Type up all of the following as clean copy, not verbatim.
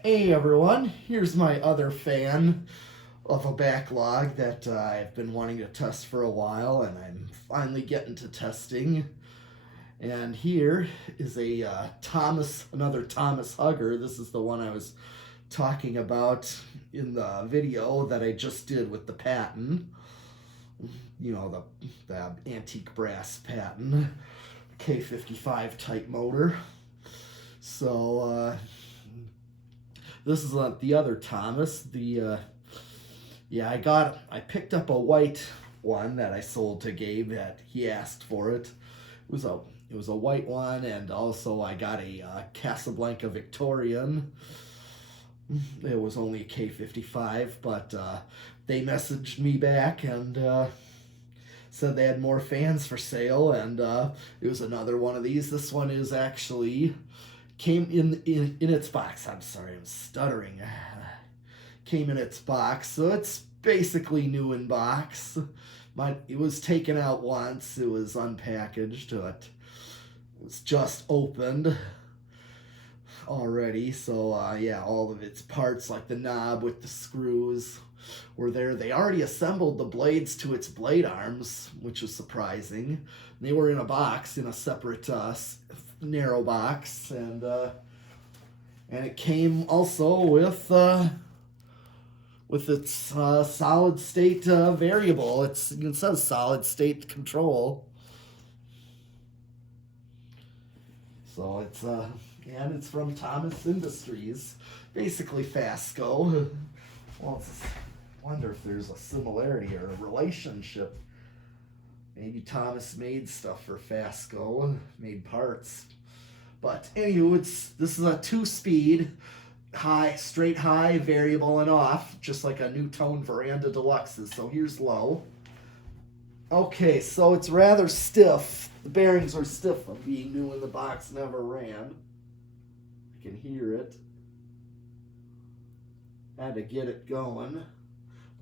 Hey everyone, here's my other fan of a backlog that I've been wanting to test for a while, and I'm finally getting to testing. And here is a another Thomas Hugger. This is the one I was talking about in the video that I just did with the Patton. You know, the antique brass Patton K55 type motor. So, this is the other Thomas. I picked up a white one that I sold to Gabe that he asked for it. It was a white one, and also I got a Casablanca Victorian. It was only a K55, but they messaged me back and said they had more fans for sale, and it was another one of these. This one is actually came in its box. I'm sorry, I'm stuttering. Came in its box, so it's basically new in box. It was taken out once. It was unpackaged. It was just opened already. So yeah, all of its parts, like the knob with the screws, were there. They already assembled the blades to its blade arms, which was surprising. They were in a box, in a separate narrow box, and it came also with its solid state variable. It says solid state control. So and it's from Thomas Industries, basically Fasco. Well, I wonder if there's a similarity or a relationship. Maybe Thomas made stuff for Fasco, made parts. But anywho, this is a 2-speed, straight high, variable and off, just like a new tone Veranda Deluxes. So here's low. Okay, so it's rather stiff. The bearings are stiff from being new in the box, never ran. I can hear it. Had to get it going.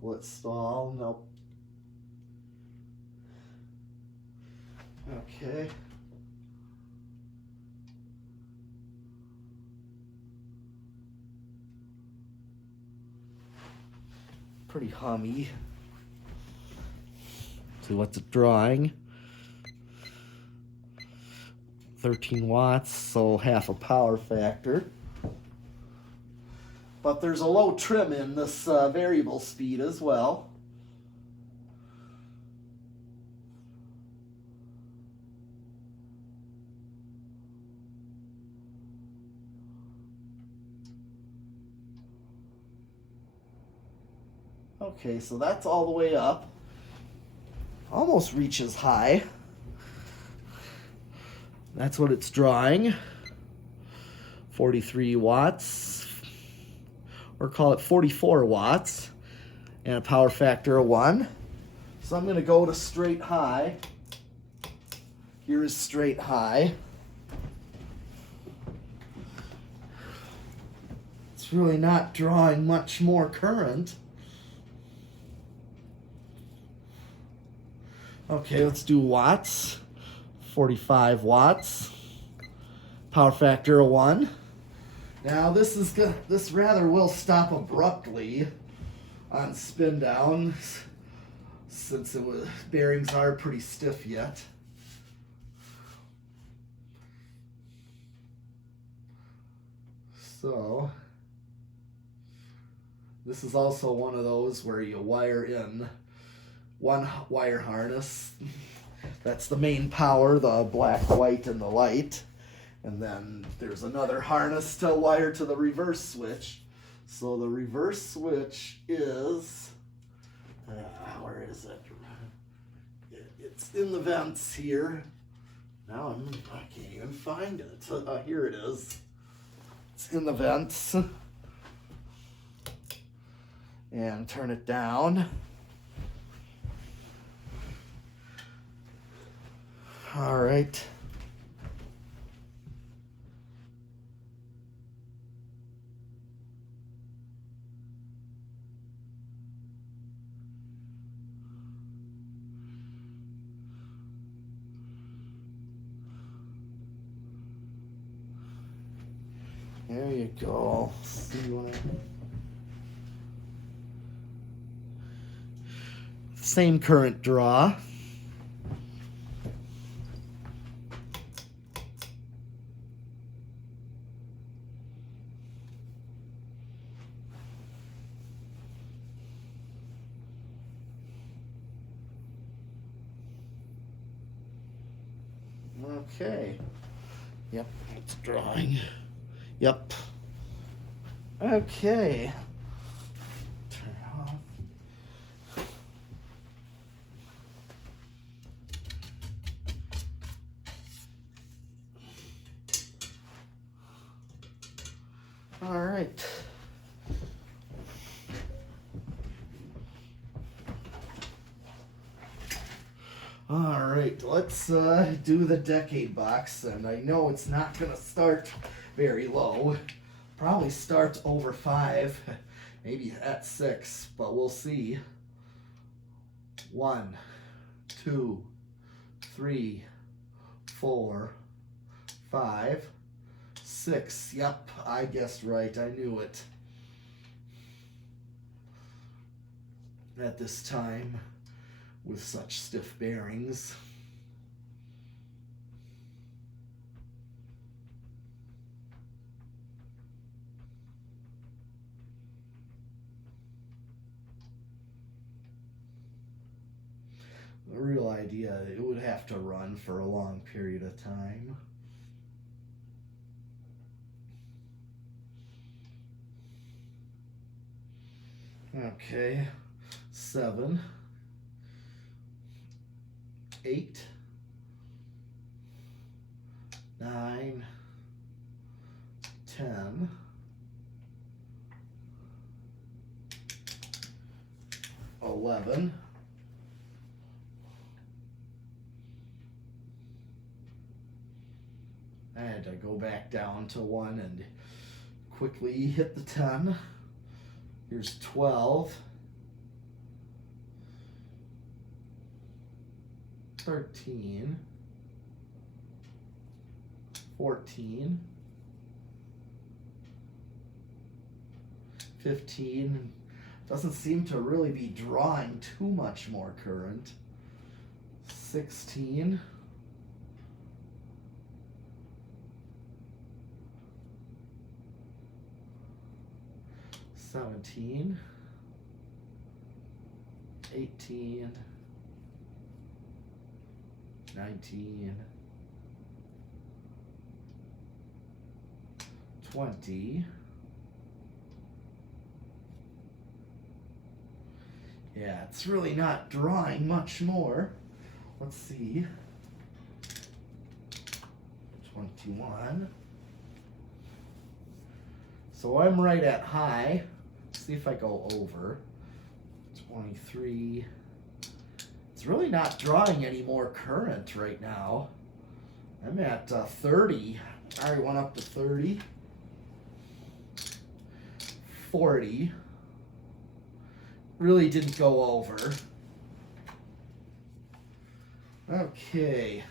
Will it stall? Nope. Okay. Pretty hummy. See what's it drawing? 13 watts, so half a power factor. But there's a low trim in this variable speed as well. Okay, so that's all the way up. Almost reaches high. That's what it's drawing. 43 watts, or call it 44 watts, and a power factor of 1. So I'm going to go to straight high. Here is straight high. It's really not drawing much more current. Okay, let's do watts. 45 watts. Power factor of 1. Now this rather will stop abruptly on spin down, since bearings are pretty stiff yet. So this is also one of those where you wire in one wire harness. That's the main power, the black, white, and the light. And then there's another harness to wire to the reverse switch. So the reverse switch is, where is it? It's in the vents here. Now I can't even find it. Here it is. It's in the vents. And turn it down. All right. There you you go. See what same current draw. Okay. Yep, it's drawing. Yep. Okay. Turn it off. All right. All right, let's do the decade box, and I know it's not going to start very low. Probably start over 5, maybe at 6, but we'll see. 1, 2, 3, 4, 5, 6. Yep, I guessed right. I knew it. At this time, with such stiff bearings. The real idea, it would have to run for a long period of time. Okay, 7, 8, 9, 10, 11, 12. I had to go back down to 1 and quickly hit the 10. Here's 12. 13, 14, 15. Doesn't seem to really be drawing too much more current. 16, 17, 18, 19, 20. Yeah, it's really not drawing much more. Let's see. 21. So I'm right at high. Let's see if I go over. 23. It's really not drawing any more current right now. I'm at 30. I already went up to 30. 40. Really didn't go over. Okay.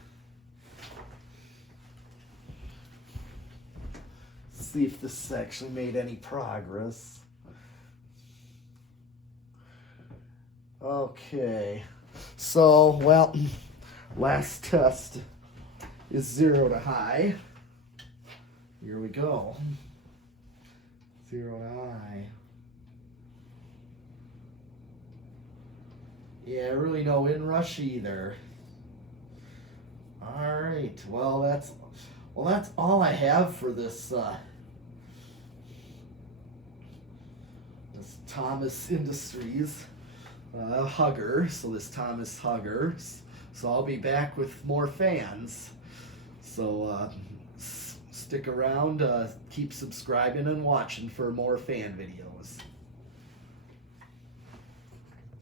Let's see if this actually made any progress. Okay. So, well, last test is 0 to high. Here we go. 0 to high. Yeah, really no inrush either. All right. Well, that's all I have for this this Thomas Industries hugger. So this Thomas hugger. So I'll be back with more fans. So stick around. Keep subscribing and watching for more fan videos.